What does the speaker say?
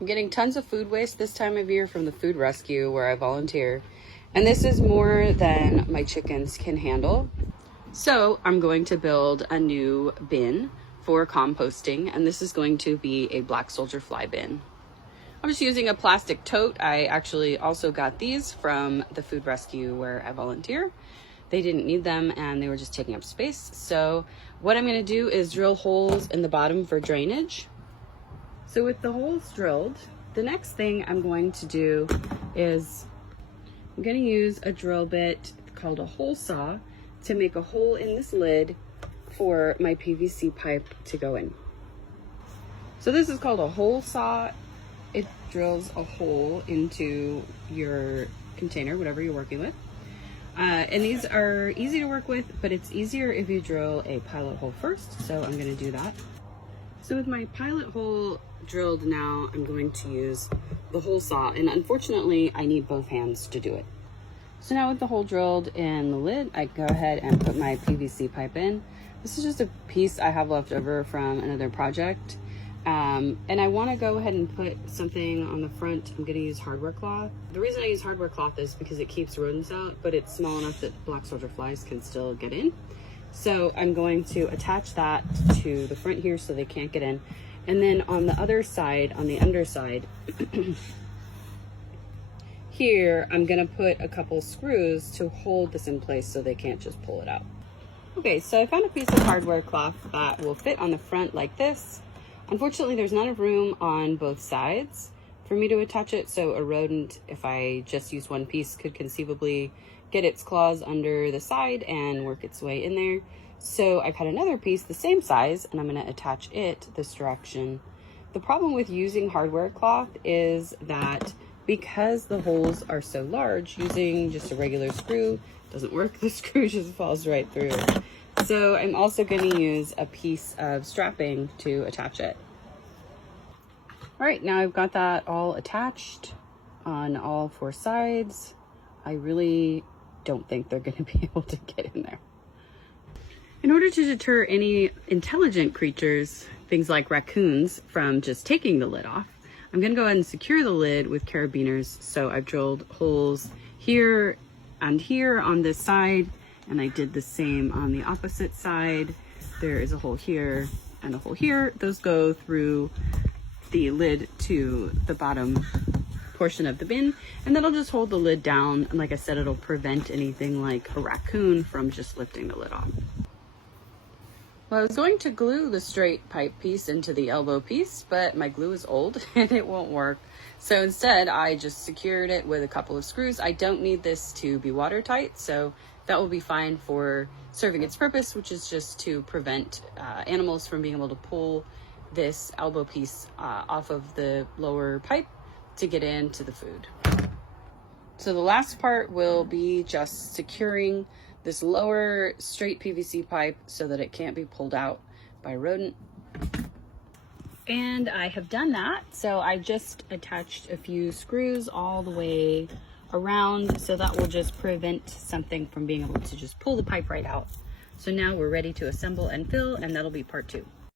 I'm getting tons of food waste this time of year from the food rescue where I volunteer. And this is more than my chickens can handle. So I'm going to build a new bin for composting, and this is going to be a black soldier fly bin. I'm just using a plastic tote. I actually also got these from the food rescue where I volunteer. They didn't need them and they were just taking up space. So what I'm going to do is drill holes in the bottom for drainage. So with the holes drilled, the next thing I'm going to do is I'm going to use a drill bit called a hole saw to make a hole in this lid for my PVC pipe to go in. So this is called a hole saw. It drills a hole into your container, whatever you're working with. And these are easy to work with, but it's easier if you drill a pilot hole first. So I'm going to do that. So with my pilot hole drilled now, I'm going to use the hole saw, and unfortunately I need both hands to do it. So now with the hole drilled in the lid, I go ahead and put my PVC pipe in. This is just a piece I have left over from another project. And I want to go ahead and put something on the front. I'm going to use hardware cloth. The reason I use hardware cloth is because it keeps rodents out, but it's small enough that black soldier flies can still get in. So I'm going to attach that to the front here so they can't get in. And then on the other side, on the underside, here, I'm gonna put a couple screws to hold this in place so they can't just pull it out. Okay, so I found a piece of hardware cloth that will fit on the front like this. Unfortunately, there's not enough room on both sides for me to attach it, so a rodent, if I just use one piece, could conceivably get its claws under the side and work its way in there. So I cut another piece the same size and I'm going to attach it this direction. The problem with using hardware cloth is that because the holes are so large, using just a regular screw doesn't work. The screw just falls right through. So I'm also going to use a piece of strapping to attach it. All right, now I've got that all attached on all four sides. I really don't think they're going to be able to get in there. In order to deter any intelligent creatures, things like raccoons, from just taking the lid off, I'm going to go ahead and secure the lid with carabiners. So I've drilled holes here and here on this side, and I did the same on the opposite side. There is a hole here and a hole here. Those go through the lid to the bottom portion of the bin, and that'll just hold the lid down. And like I said, it'll prevent anything like a raccoon from just lifting the lid off. Well, I was going to glue the straight pipe piece into the elbow piece, but my glue is old and it won't work. So instead, I just secured it with a couple of screws. I don't need this to be watertight, so that will be fine for serving its purpose, which is just to prevent animals from being able to pull this elbow piece off of the lower pipe to get into the food. So the last part will be just securing this lower straight PVC pipe so that it can't be pulled out by a rodent. And I have done that. So I just attached a few screws all the way around, so that will just prevent something from being able to just pull the pipe right out. So now we're ready to assemble and fill, and that'll be part 2.